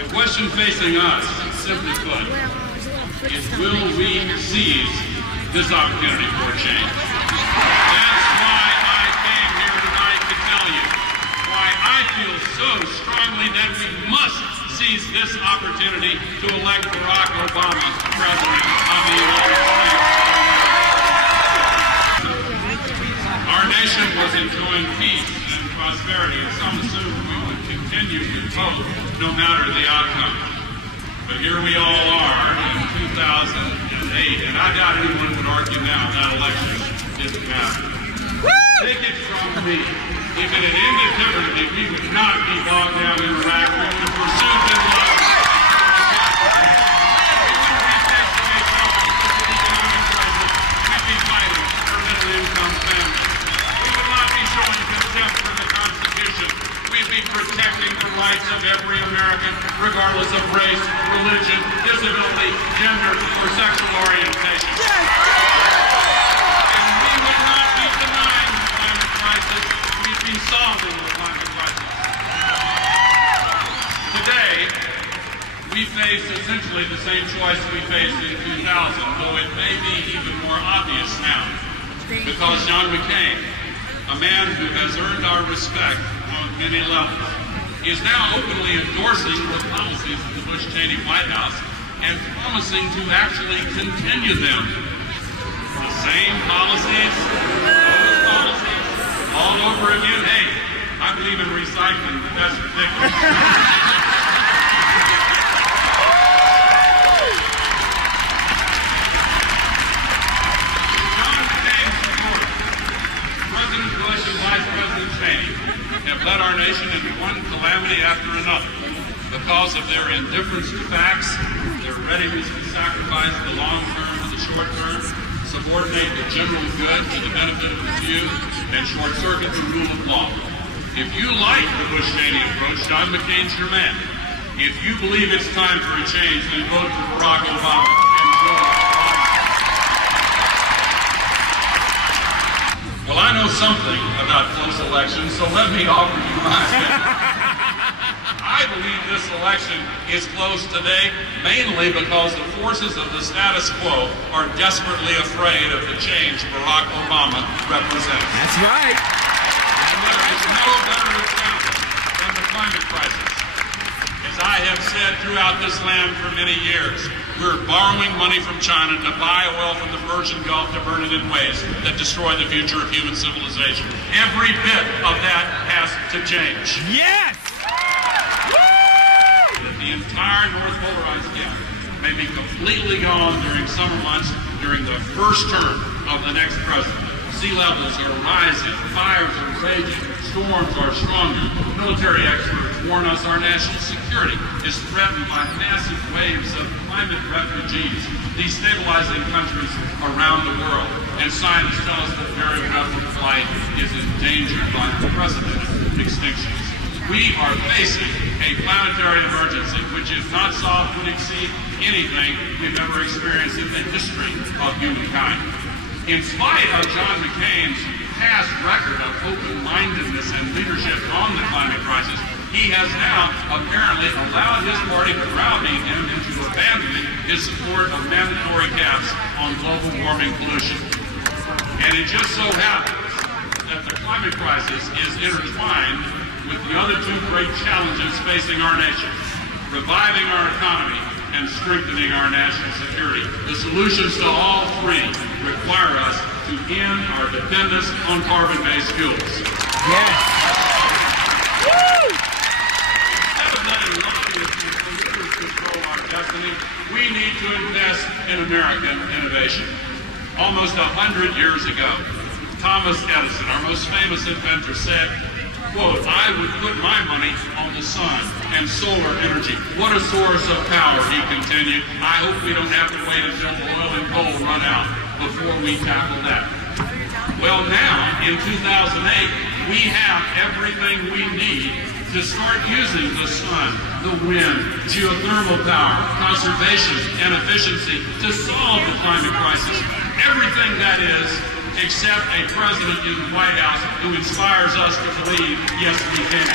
The question facing us, simply put, is will we seize this opportunity for a change? That's why I came here tonight to tell you why I feel so strongly that we must seize this opportunity to elect Barack Obama President of the United States. Our nation was enjoying peace and prosperity, and some assumed we would continue to vote no matter the outcome. But here we all are in 2008, and I doubt anyone would argue now that election didn't matter. Take it from me, if it had ended differently, we would not be bogged down in Iraq. We would have pursued them like we'd be fighting for middle-income families. We would not be showing contempt for the Constitution. We'd be protecting the rights of every American, regardless of race, religion, disability, gender, or sexual orientation. And we would not be denying the climate crisis. We'd be solving the climate crisis. Today, we face essentially the same choice we faced in 2000, though it may be even more obvious now. Because John McCain, a man who has earned our respect on many levels, is now openly endorsing the policies of the Bush-Cheney White House and promising to actually continue them. The same policies, those policies, all over again. Hey, I believe in recycling, but that's ridiculous. John McCain's supporters, President Bush and Vice President Cheney, have led our nation into one calamity after another. Because of their indifference to facts, their readiness to sacrifice the long term for the short term, subordinate the general good to the benefit of the few, and short-circuit the rule of law. If you like the Bush-Cheney approach, John McCain's your man. If you believe it's time for a change, then vote for Barack Obama and Gore. Well, I know something about close elections, so let me offer you mine. I believe this election is close today mainly because the forces of the status quo are desperately afraid of the change Barack Obama represents. That's right. And there is no better example than the climate crisis. As I have said throughout this land for many years, we're borrowing money from China to buy oil from the Persian Gulf to burn it in ways that destroy the future of human civilization. Every bit of that has to change. Yes! The entire North Polarized gift may be completely gone during summer months during the first term of the next president. Sea levels are rising, fires are raging, storms are stronger. Military experts warn us our national security is threatened by massive waves of climate refugees, destabilizing countries around the world. And scientists tell us that very rapid flight is endangered by unprecedented extinctions. We are facing a planetary emergency which, if not solved, would exceed anything we've ever experienced in the history of humankind. In spite of John McCain's past record of open-mindedness and leadership on the climate crisis, he has now apparently allowed his party to browbeat him into abandoning his support of mandatory caps on global warming pollution. And it just so happens that the climate crisis is intertwined with the other two great challenges facing our nation: reviving our economy and strengthening our national security. The solutions to all three require us to end our dependence on carbon-based fuels. Yes. Instead of letting lobbyists and polluters control our destiny, we need to invest in American innovation. Almost 100 years ago, Thomas Edison, our most famous inventor, said, quote, "I would put my money on the sun and solar energy. What a source of power," he continued. "I hope we don't have to wait until oil and coal run out before we tackle that." Well, now, in 2008, we have everything we need to start using the sun, the wind, geothermal power, conservation, and efficiency to solve the climate crisis. Everything that is, except a president in the White House who inspires us to believe, yes, we can.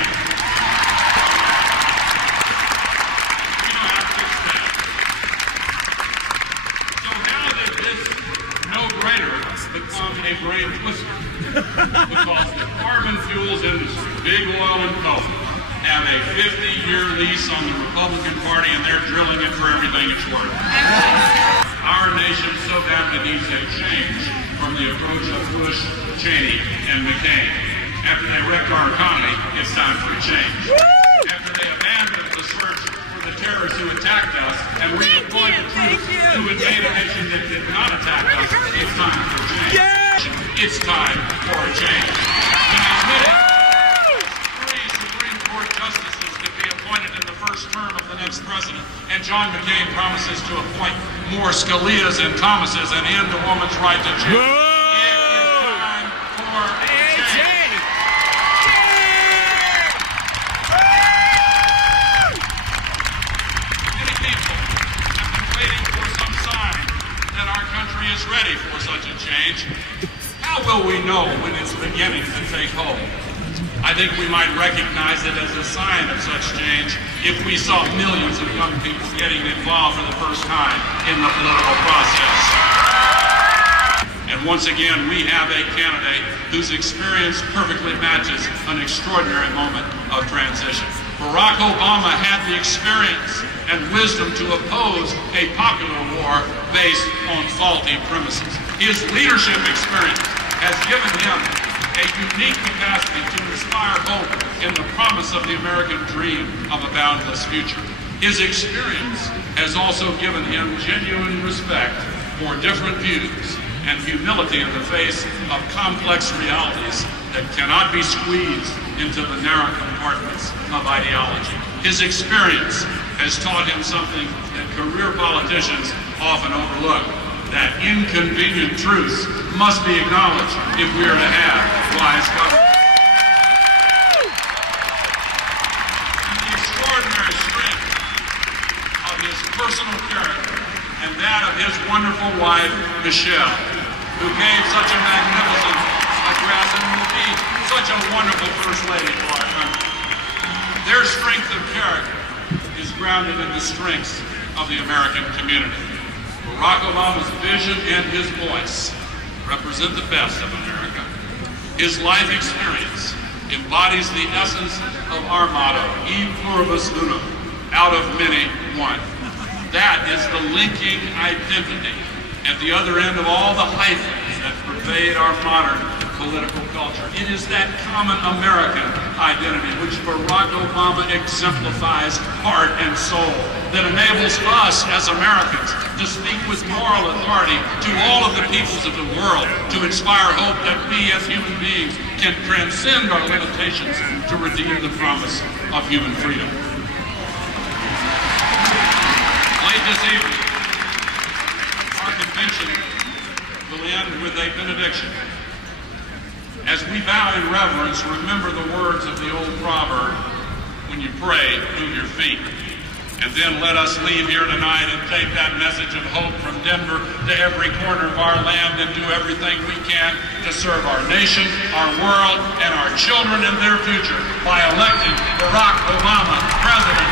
name Twister, because the carbon fuels industry, big oil and coal, have a 50-year lease on the Republican Party, and they're drilling it for everything it's worth. Our nation so badly needs a change from the approach of Bush, Cheney, and McCain. After they wrecked our economy, it's time for a change. After they abandoned the search for the terrorists who attacked us and redeployed the troops who invaded a nation that did not attack us, it's time for a change. It's time for a change. When you admit it, 3 Supreme Court justices to be appointed in the first term of the next president, and John McCain promises to appoint more Scalias and Thomases and end a woman's right to choose. It is time for a change. Many people have been waiting for some sign that our country is ready for such a change. How will we know when it's beginning to take hold? I think we might recognize it as a sign of such change if we saw millions of young people getting involved for the first time in the political process. And once again, we have a candidate whose experience perfectly matches an extraordinary moment of transition. Barack Obama had the experience and wisdom to oppose a popular war based on faulty premises. His leadership experience has given him a unique capacity to inspire hope in the promise of the American dream of a boundless future. His experience has also given him genuine respect for different views and humility in the face of complex realities that cannot be squeezed into the narrow compartments of ideology. His experience has taught him something that career politicians often overlook, that inconvenient truths must be acknowledged if we are to have wise government. And the extraordinary strength of his personal character and that of his wonderful wife, Michelle, who gave such a magnificent address and will be such a wonderful First Lady for our country. Their strength of character is grounded in the strengths of the American community. Barack Obama's vision and his voice represent the best of America. His life experience embodies the essence of our motto, E pluribus unum, out of many, one. That is the linking identity at the other end of all the hyphens that pervade our modern political culture. It is that common American identity which Barack Obama exemplifies heart and soul, that enables us as Americans to speak with moral authority to all of the peoples of the world, to inspire hope that we as human beings can transcend our limitations to redeem the promise of human freedom. Late this evening, our convention will end with a benediction. As we bow in reverence, remember the words of the old proverb, when you pray, move your feet. And then let us leave here tonight and take that message of hope from Denver to every corner of our land and do everything we can to serve our nation, our world, and our children and their future by electing Barack Obama President